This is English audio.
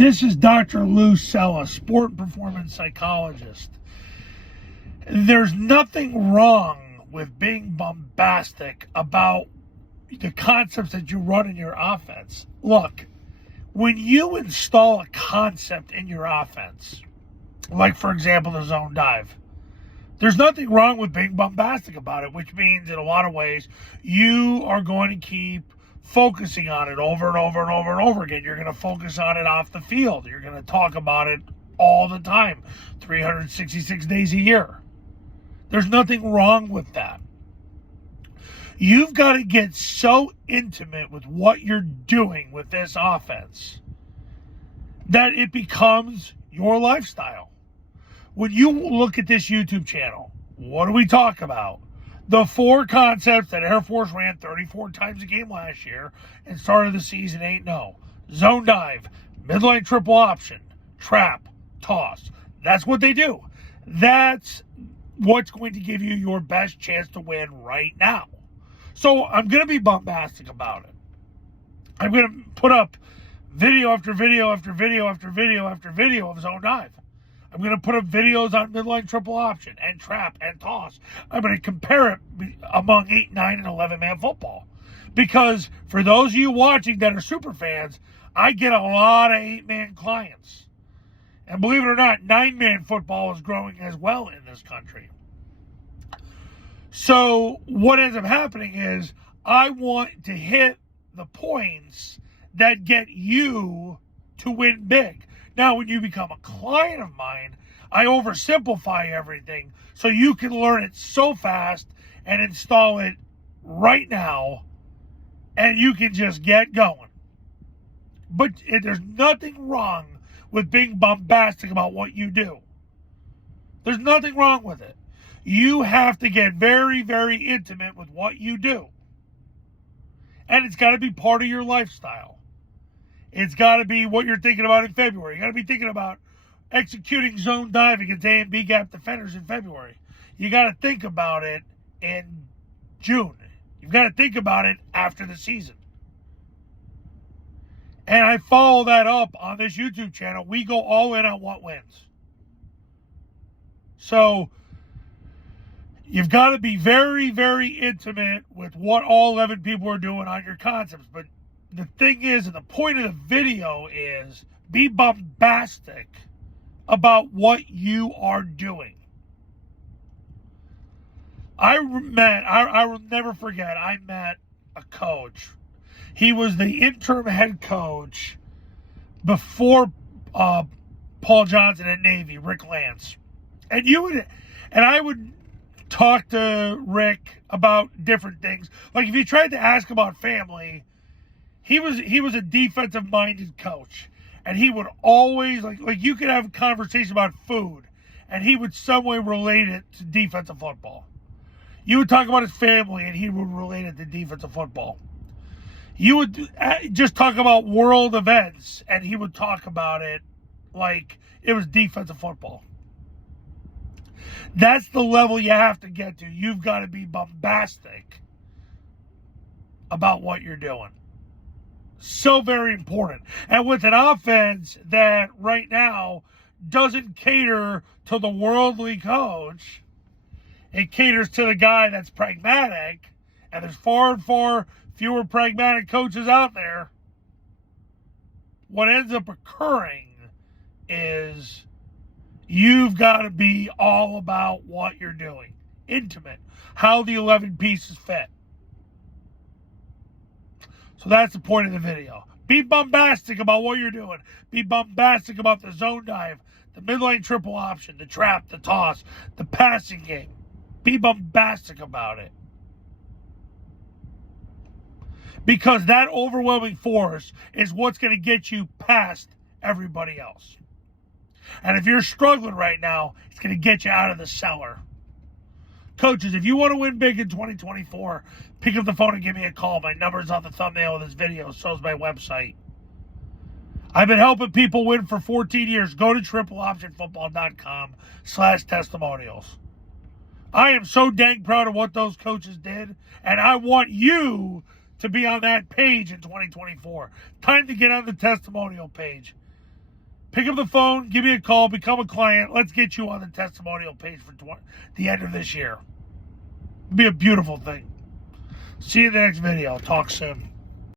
This is Dr. Lou Sella, sport and performance psychologist. There's nothing wrong with being bombastic about the concepts that you run in your offense. Look, when you install a concept in your offense, like for example the zone dive, there's nothing wrong with being bombastic about it, which means in a lot of ways you are going to keep focusing on it over and over and over and over again. You're going to focus on it off the field. You're going to talk about it all the time, 366 days a year. There's nothing wrong with that. You've got to get so intimate with what you're doing with this offense that it becomes your lifestyle. When you look at this YouTube channel, what do we talk about? The 4 concepts that Air Force ran 34 times a game last year and started the season 8-0. Zone dive, midline triple option, trap, toss. That's what they do. That's what's going to give you your best chance to win right now. So I'm going to be bombastic about it. I'm going to put up video after video after video after video after video of zone dive. I'm going to put up videos on midline triple option and trap and toss. I'm going to compare it among 8, 9, and 11-man football. Because for those of you watching that are super fans, I get a lot of 8-man clients. And believe it or not, 9-man football is growing as well in this country. So what ends up happening is I want to hit the points that get you to win big. Now, when you become a client of mine, I oversimplify everything so you can learn it so fast and install it right now, and you can just get going. But there's nothing wrong with being bombastic about what you do. There's nothing wrong with it. You have to get very, very intimate with what you do. And it's got to be part of your lifestyle. It's got to be what you're thinking about in February. You got to be thinking about executing zone diving against A and B gap defenders in February. You got to think about it in June. You've got to think about it after the season. And I follow that up on this YouTube channel. We go all in on what wins. So you've got to be very, very intimate with what all 11 people are doing on your concepts. But the thing is, and the point of the video is, be bombastic about what you are doing. I will never forget, I met a coach. He was the interim head coach before Paul Johnson at Navy, Rick Lance. And I would talk to Rick about different things. Like if you tried to ask about family, he was a defensive-minded coach, and he would always, like you could have a conversation about food, and he would some way relate it to defensive football. You would talk about his family, and he would relate it to defensive football. You would just talk about world events, and he would talk about it like it was defensive football. That's the level you have to get to. You've got to be bombastic about what you're doing. So very important. And with an offense that right now doesn't cater to the worldly coach, it caters to the guy that's pragmatic, and there's far and far fewer pragmatic coaches out there. What ends up occurring is you've got to be all about what you're doing. Intimate. How the 11 pieces fit. So that's the point of the video. Be bombastic about what you're doing. Be bombastic about the zone dive, the midline triple option, the trap, the toss, the passing game. Be bombastic about it. Because that overwhelming force is what's going to get you past everybody else. And if you're struggling right now, it's going to get you out of the cellar. Coaches, if you want to win big in 2024, pick up the phone and give me a call. My number's on the thumbnail of this video. So is my website. I've been helping people win for 14 years. Go to tripleoptionfootball.com/testimonials. I am so dang proud of what those coaches did, and I want you to be on that page in 2024. Time to get on the testimonial page. pick up the phone, give me a call, become a client. Let's get you on the testimonial page for the end of this year. It'll be a beautiful thing. See you in the next video. Talk soon.